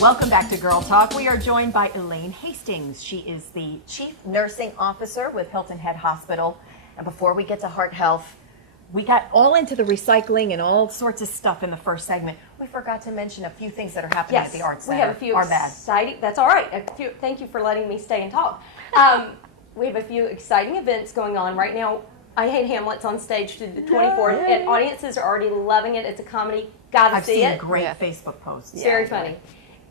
Welcome back to Girl Talk. We are joined by Elaine Hastings. She is the Chief Nursing Officer with Hilton Head Hospital. And before we get to heart health, we got all into the recycling and all sorts of stuff in the first segment. We forgot to mention a few things that are happening at the Arts Center. We have a few exciting, that's all right. Thank you for letting me stay and talk. We have a few exciting events going on right now. I Hate Hamlet's on stage through the 24th, and audiences are already loving it. It's a comedy. Gotta see it. I've seen great Facebook posts. It's very funny.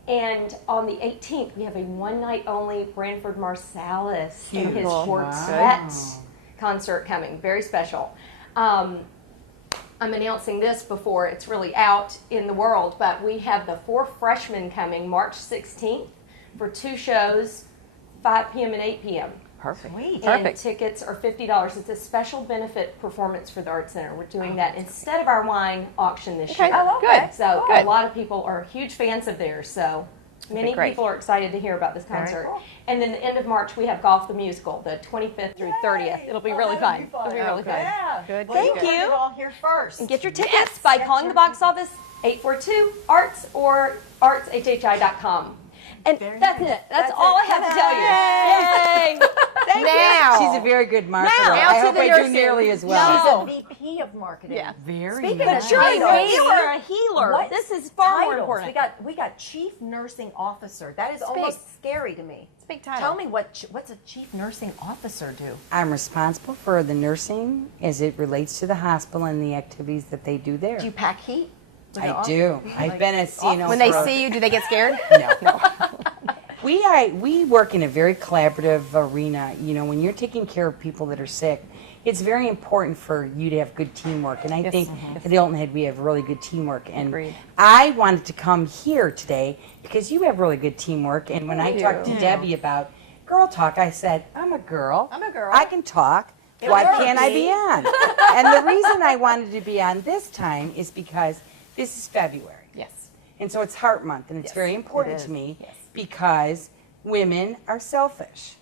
And on the 18th, we have a one-night-only Branford Marsalis and his quartet concert coming. Very special. I'm announcing this before it's really out in the world, but we have the 4 freshmen coming March 16th for 2 shows, 5 p.m. and 8 p.m. Perfect. Sweet. And tickets are $50. It's a special benefit performance for the Arts Center. We're doing that instead of our wine auction this year. Oh, okay. Good. So a lot of people are huge fans of theirs. So many people are excited to hear about this concert. Cool. And then the end of March, we have Golf the Musical, the 25th through 30th. It'll be really fun. It'll be really fun. Yeah. Good. Well, Thank you. You're all here first. And get your tickets by calling the box office 842-ARTS or artswhhi.com. And that's it. That's all I have to tell you. Yay! Thank you. She's a very good marketer. Now I hope to the I do nursing. nearly as well. She's a VP of marketing. Yeah. Very Speaking nice. of you're a healer. What This is far more titles? important. We got Chief Nursing Officer. That is almost scary to me. It's a big title. Tell me what's a Chief Nursing Officer do? I'm responsible for the nursing as it relates to the hospital and the activities that they do there. Do you pack heat? I do. I've been at CNO. When they see you, do they get scared? No. We work in a very collaborative arena. You know, when you're taking care of people that are sick, it's very important for you to have good teamwork. And I think at the Hilton Head we have really good teamwork. And Agreed. I wanted to come here today because you have really good teamwork. And when I talked to Debbie about Girl Talk, I said, I'm a girl. I'm a girl. I can talk. Why can't I be on? And the reason I wanted to be on this time is because this is February. Yes. And so it's Heart Month, and it's very important to me because women are selfish.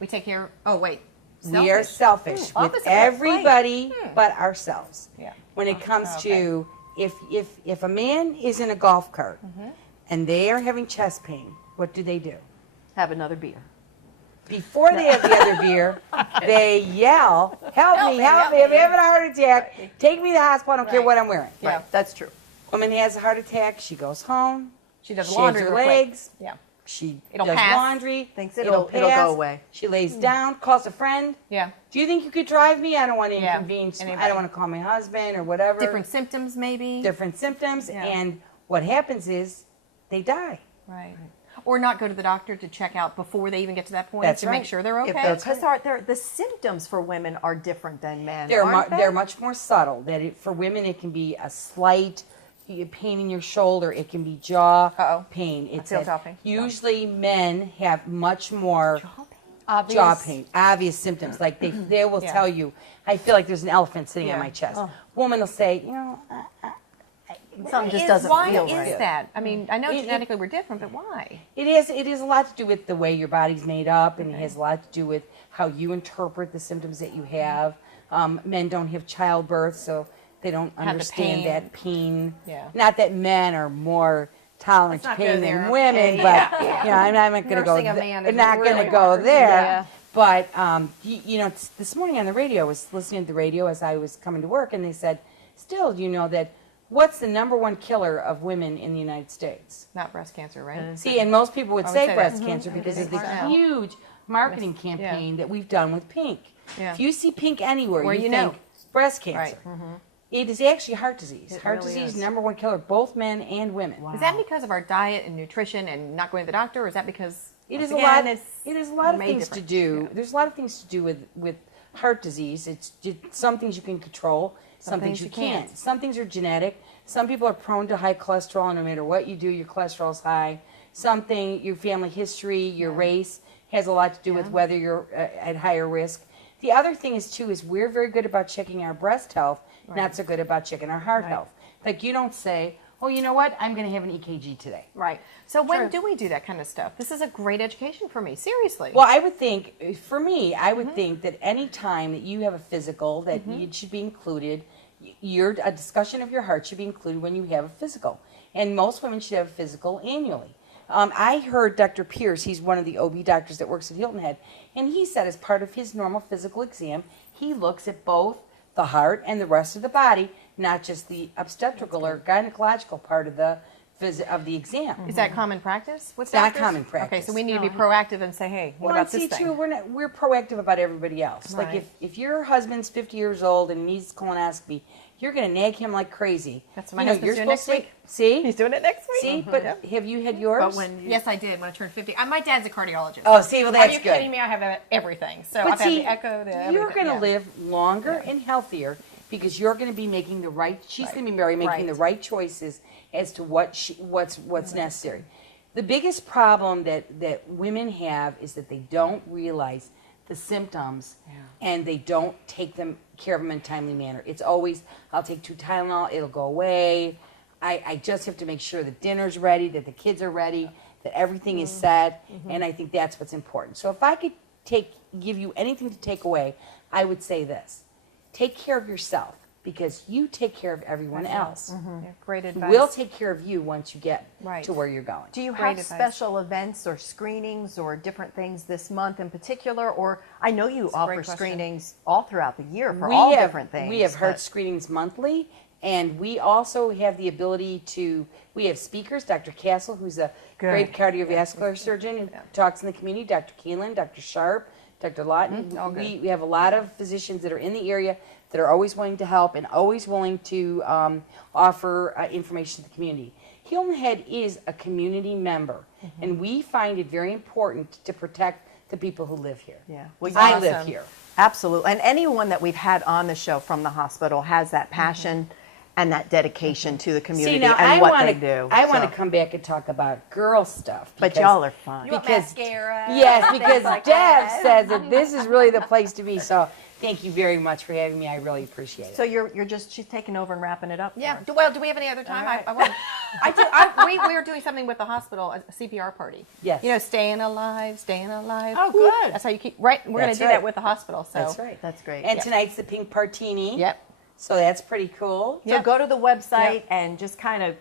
We take care. Oh wait. We are selfish with everybody but ourselves. Yeah. When it comes to if a man is in a golf cart and they are having chest pain, what do? Have another beer. Before they have the other beer, they yell, help me, I'm having a heart attack, take me to the hospital, I don't care what I'm wearing. Yeah, that's true. Woman has a heart attack, she goes home, She does shaves laundry her real quick. legs, Yeah. she It'll does pass. laundry, Thinks it'll go away. she lays down, calls a friend, Yeah. do you think you could drive me? I don't want to Yeah. inconvenience, I Anybody. don't want to call my husband or whatever. Different symptoms, maybe. Different symptoms, Yeah. and what happens is they die. Right. Or not go to the doctor to check out before they even get to that point That's to right. make sure they're okay. Because the symptoms for women are different than men. They're much more subtle. For women, it can be a slight pain in your shoulder. It can be jaw pain. It's feel jaw pain. Usually, men have much more Obvious. obvious symptoms. Like they will tell you, I feel like there's an elephant sitting on my chest. Woman will say, you know, Something just doesn't Why feel is right. that? I mean, I know genetically we're different, but why? it is a lot to do with the way your body's made up, and it has a lot to do with how you interpret the symptoms that you have. Men don't have childbirth, so they don't Have the understand pain. that pain. Yeah. Not that men are more tolerant to Let's not pain go than there. women, but I'm not going to go. Nursing a man is not going really to go hard. there. Yeah. But you know, this morning on the radio, I was listening to the radio as I was coming to work, and they said, "Still, you know that what's the #1 killer of women in the United States?" Not breast cancer, right? See, and most people would I would say say breast that. cancer because of the Right. huge marketing campaign that we've done with Pink. Yeah. If you see Pink anywhere, Where you you think know. breast cancer. Right. It is actually heart disease. Heart really disease, is. #1 killer, both men and women. Is that because of our diet and nutrition and not going to the doctor, or is that because It is once a lot. again, It is a lot of made things to different? do. Yeah. There's a lot of things to do with heart disease. It's some things you can control, some things you can't. Some things are genetic. Some people are prone to high cholesterol, and no matter what you do, your cholesterol is high. Something, your family history, your race has a lot to do with whether you're at higher risk. The other thing is too is we're very good about checking our breast health, not so good about checking our heart health. Like you don't say, oh, you know what, I'm going to have an EKG today. Right. So when do we do that kind of stuff? This is a great education for me, seriously. Well, I would think, for me, I would think that any time that you have a physical, that it should be included. A discussion of your heart should be included when you have a physical. And most women should have a physical annually. I heard Dr. Pierce, he's one of the OB doctors that works at Hilton Head, and he said as part of his normal physical exam, he looks at both the heart and the rest of the body, not just the obstetrical or gynecological part of the exam. Is that common practice? What's It's not common practice. Okay, so we need to be proactive and say, hey, what about this thing? Too, we're proactive about everybody else. Right. Like if your husband's 50 years old and needs colonoscopy, you're going to nag him like crazy. That's what my husband's doing next week. See? He's doing it next week. See? But have you had yours? Yes, I did when I turned 50. My dad's a cardiologist. Oh, see, well, that's Are you good. kidding me? I have everything. So But I've see, had the echo, the you're everything. going to live longer and healthier because you're going to be making the right. She's going to be making the right choices as to what's necessary. The biggest problem that women have is that they don't realize the symptoms and they don't take care of them in a timely manner. It's always, I'll take 2 Tylenol, it'll go away. I just have to make sure that dinner's ready, that the kids are ready, that everything is set, and I think that's what's important. So if I could give you anything to take away, I would say this. Take care of yourself because you take care of everyone else. Yeah, great advice. We'll take care of you once you get Right. to where you're going. Do you Great have advice. special events or screenings or different things this month in particular? Or I know you offer question. screenings all throughout the year for all different things. We have heart but- screenings monthly, and we also have the ability we have speakers, Dr. Castle, who's a great cardiovascular surgeon who talks in the community, Dr. Keelan, Dr. Sharp, Dr. Lawton. We have a lot of physicians that are in the area that are always willing to help and always willing to offer information to the community. Hilton Head is a community member, and we find it very important to protect the people who live here. Yeah. Well, I awesome. live here. Absolutely. And anyone that we've had on the show from the hospital has that passion and that dedication to the community See, now and I what want they to do. I want So- to come back and talk about girl stuff. But because- y'all are fun. You want because mascara? yes, because things like Deb that. says that this is really the place to be. So thank you very much for having me. I really appreciate it. So she's taking over and wrapping it up. Yeah. for us. Well, do we have any other time? All right. I want. We were doing something with the hospital, a CPR party. Yes. You know, staying alive. Oh, good. That's how you keep. Right. We're going That's to do right. that with the hospital. So That's right. That's great. And Yeah. tonight's the Pink Partini. Yep. So that's pretty cool. So go to the website Yep. and just kind of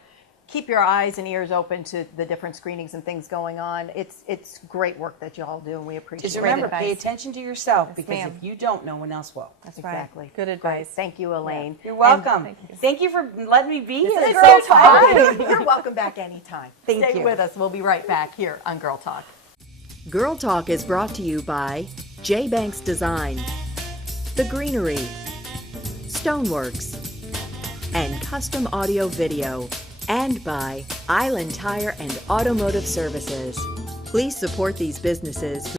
keep your eyes and ears open to the different screenings and things going on. It's great work that y'all do, and we appreciate Just it. remember, advice. pay attention to yourself because ma'am. if you don't, no one else will. That's right. Good advice. Thank you, Elaine. You're welcome. Thank you. Thank you for letting me be here. This is It's Girl so Talk. fun. You're welcome back anytime. Thank Stay you. with us. We'll be right back here on Girl Talk. Girl Talk is brought to you by J. Banks Design, The Greenery, Stoneworks, and Custom Audio Video, and by Island Tire and Automotive Services. Please support these businesses